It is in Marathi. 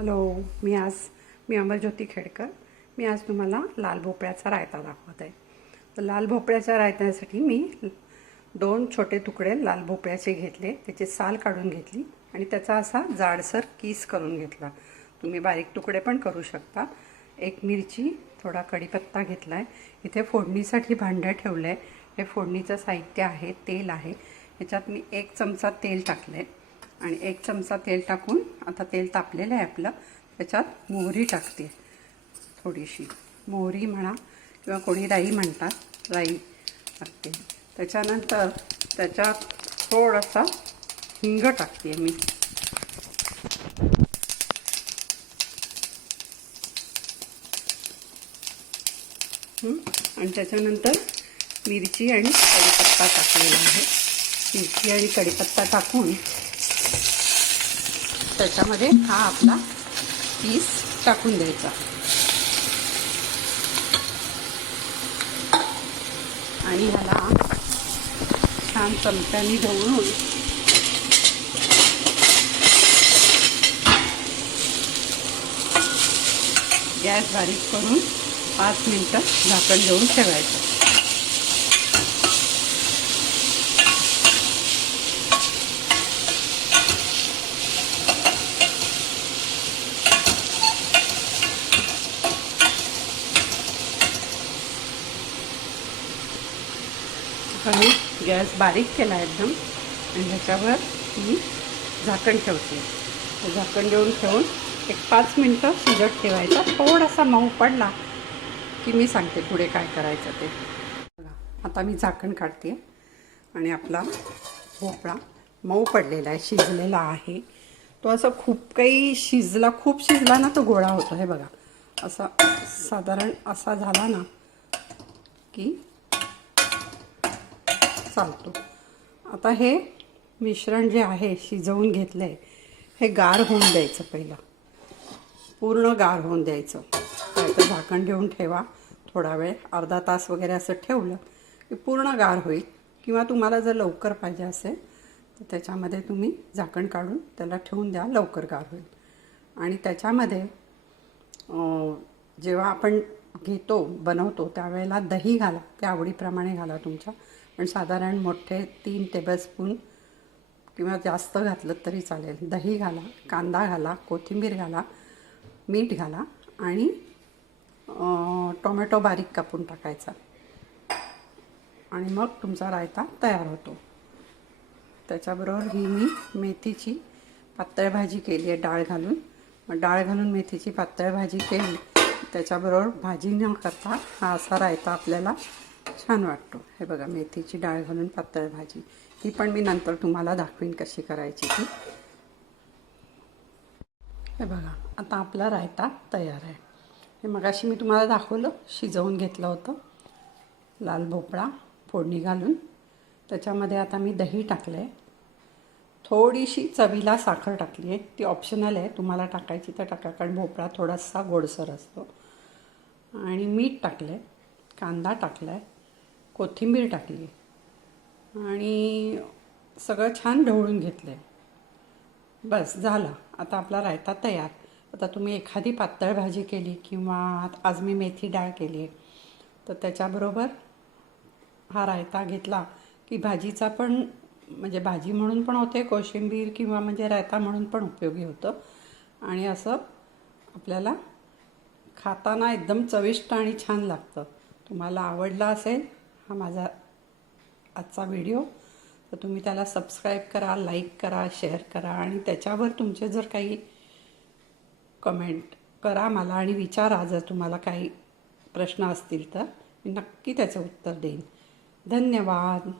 हॅलो मी आज मी अमरज्योती खेडकर. मी आज तुम्हाला लाल भोपळ्याचा रायता दाखवत आहे. तर लाल भोपळ्याच्या रायत्यासाठी मी दोन छोटे तुकडे लाल भोपळ्याचे घेतले त्याची साल काढून घेतली आणि त्याचा असा जाडसर किस करून घेतला. तुम्ही बारीक तुकडे पण करू शकता. एक मिरची थोडा कढीपत्ता घेतला आहे इथे फोडणीसाठी भांडं ठेवलं आहे हे फोडणीचं साहित्य आहे तेल आहे. ह्याच्यात मी एक चमचा तेल टाकलं आहे आणि एक चमचा तेल टाकून आता तेल तापलेलं आहे आपलं त्याच्यात मोहरी टाकते. थोडीशी. मोहरी म्हणा किंवा कोणी राई म्हणतात राई टाकते. त्याच्यानंतर त्याच्यात थोडासा हिंग टाकते मी. आणि त्याच्यानंतर मिरची आणि कढीपत्ता टाकलेला आहे. मिरची आणि कढीपत्ता टाकून त्याच्यामध्ये हा आपला पीस टाकून द्यायचा. आणि ह्याला छान चमच्याने ढवळून गॅस बारीक करून पाच मिनटं झाकण देऊन ठेवायचं. कमी गॅस बारीक केला एकदम. आणि ह्याच्यावर मी झाकण ठेवते. झाकण देऊन ठेवून एक पाच मिनटं शिजत ठेवायचा. थोडासा मऊ पडला की मी सांगते पुढे काय करायचं ते. आता मी झाकण काढते आणि आपला भोपळा मऊ पडलेला आहे शिजलेला आहे. तो असं खूप काही शिजला खूप शिजला ना तो गोळा होतो. हे बघा असा साधारण असा झाला ना की चालतो. आता हे मिश्रण जे आहे शिजवून घेतलं आहे हे गार होऊन द्यायचं पहिलं. पूर्ण गार होऊन द्यायचं. तर झाकण ठेवून ठेवा थोडा वेळ. अर्धा तास वगैरे असं ठेवलं की पूर्ण गार होईल. किंवा तुम्हाला जर लवकर पाहिजे असेल तर त्याच्यामध्ये तुम्ही झाकण काढून त्याला ठेवून द्या लवकर गार होईल. आणि त्याच्यामध्ये जेव्हा आपण घेतो बनवतो त्यावेळेला दही घाला ते आवडीप्रमाणे घाला तुमच्या. पण साधारण मोठे तीन टेबलस्पून किंवा जास्त घातलं तरी चालेल. दही घाला कांदा घाला कोथिंबीर घाला मीठ घाला आणि टोमॅटो बारीक कापून टाकायचा. आणि मग तुमचा रायता तयार होतो. त्याच्याबरोबर ही मी मेथीची पातळ भाजी केली आहे डाळ घालून. मग डाळ घालून मेथीची पातळ भाजी केली त्याच्याबरोबर भाजी न करता हा असा रायता आपल्याला छान वाटतो. हे बघा मेथीची डाळ घालून पातळ भाजी. ही पण मी नंतर तुम्हाला दाखवीन कशी करायची ती. हे बघा आता आपला रायता तयार आहे. हे मगाशी मी तुम्हाला दाखवलं शिजवून घेतलं होतं. लाल भोपळा फोडणी घालून. त्याच्यामध्ये आता मी दही टाकलं आहे थोडीशी चवीला साखर टाकली आहे. ती ऑप्शनल आहे. तुम्हाला टाकायची तर टाका. कारण भोपळा थोडासा गोडसर असतो. आणि मीठ टाकलं आहे कांदा टाकला आहे कोथिंबीर टाकली. आहे आणि सगळं छान ढवळून घेतलं आहे बस झालं. आता आपला रायता तयार. आता तुम्ही एखादी पातळ भाजी केली किंवा आज मी मेथी डाळ केली आहे तर त्याच्याबरोबर हा रायता घेतला की भाजीचा पण म्हणजे भाजी म्हणून पण होते कोशिंबीर किंवा म्हणजे रायता म्हणून पण उपयोगी होतं. आणि असं आपल्याला खाताना एकदम चविष्ट आणि छान लागतं. तुम्हाला आवडला असेल हा माझा आजचा व्हिडिओ तर तुम्ही त्याला सबस्क्राईब करा लाईक करा शेअर करा आणि त्याच्यावर तुमचे जर काही कमेंट करा मला आणि विचारा जर तुम्हाला काही प्रश्न असतील तर मी नक्की त्याचं उत्तर देईन. धन्यवाद.